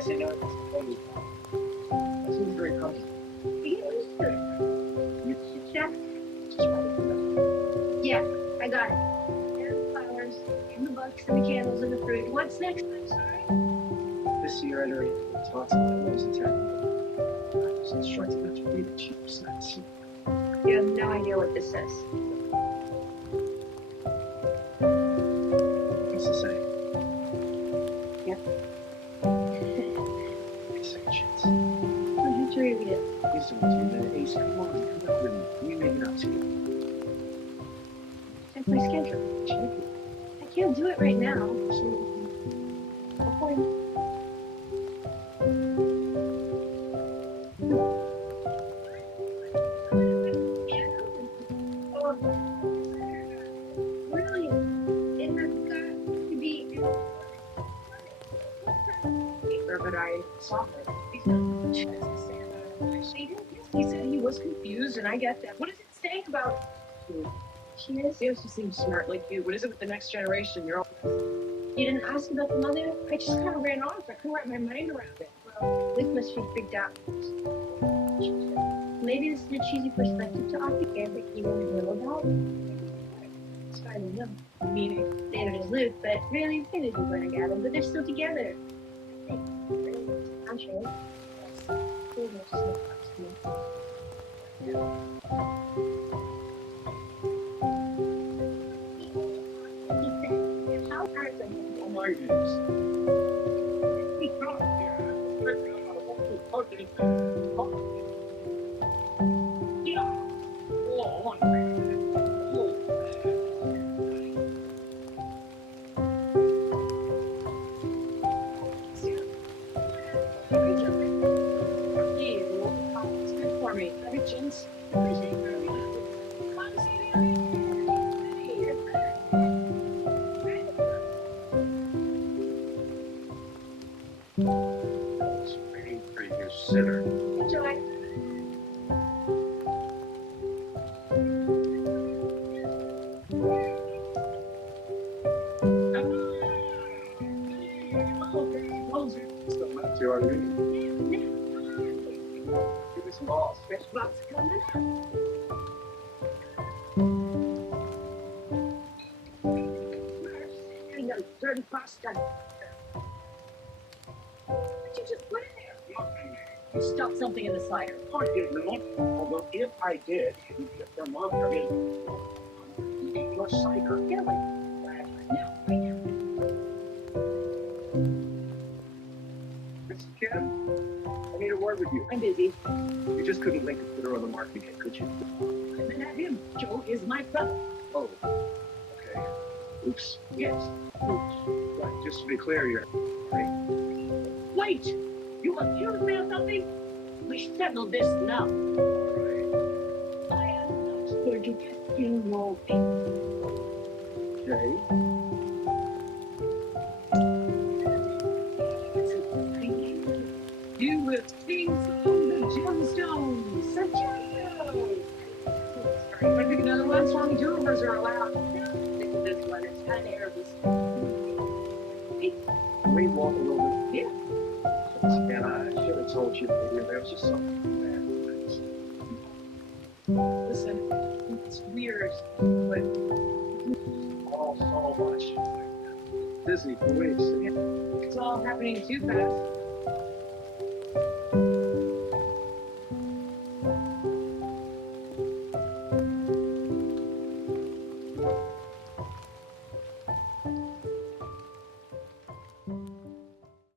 Yes, I know. It's totally fine. That seems very comfortable. You check? Just wanted to know. Yeah, I got it. And the flowers, and the books, and the candles, and the fruit. What's next? I'm sorry. This year, I'd already talked to my rose attack. I was instructed not to read the cheap sites. You have no idea what this says. What's it say? Yep. Second chance. I'll have to reread it. Please don't do that, Ace. Come on, come up with me. Let me make it up to you. Check my schedule. Check it. I can't do it right now. So, Hopefully. Oh, brilliant. It has got to be paper, but I saw it. He said he was confused, and I get that. What does it say about she is? yes, you seem smart like you. What is it with the next generation? You're all... You didn't ask about the mother? I just kind of ran off. I couldn't wrap my mind around it. Well, Luke must be freaked out. Maybe this is a cheesy perspective to occupy, but he won't know about it. It's fine to know. Meaning, David is Luke, but really, they didn't plan together, but they're still together. I think. I'm sure. How hard is it? Oh my goodness. It's good for me. Kitchens. Pretty good sitter. Enjoy. Still not too hard to read. Give me some balls. Fresh box coming up. Hang on, dirty pasta. What'd you just put in there? You stuffed something in the cider. I did not. Although if I did, you get them up. I mean, your cider. Get away. No, right now. Mrs. Kim, I need a word with you. I'm busy. You just couldn't link a Twitter on the market yet, could you? I'm gonna have him. Joe is my brother. Oh, okay. Oops. Yes. Right, just to be clear here. Right. Wait! You accuse me of something? We settled this now. I am not going to get involved. Okay. You will sing from the gemstones. Such a I think another one. Strong jewelers are allowed. This one is kind of nervous. We walk a little bit. Yeah. And I should have told you earlier, there was just something bad. Listen, it's weird, but Oh, so much. Busy for weeks. it's all happening too fast.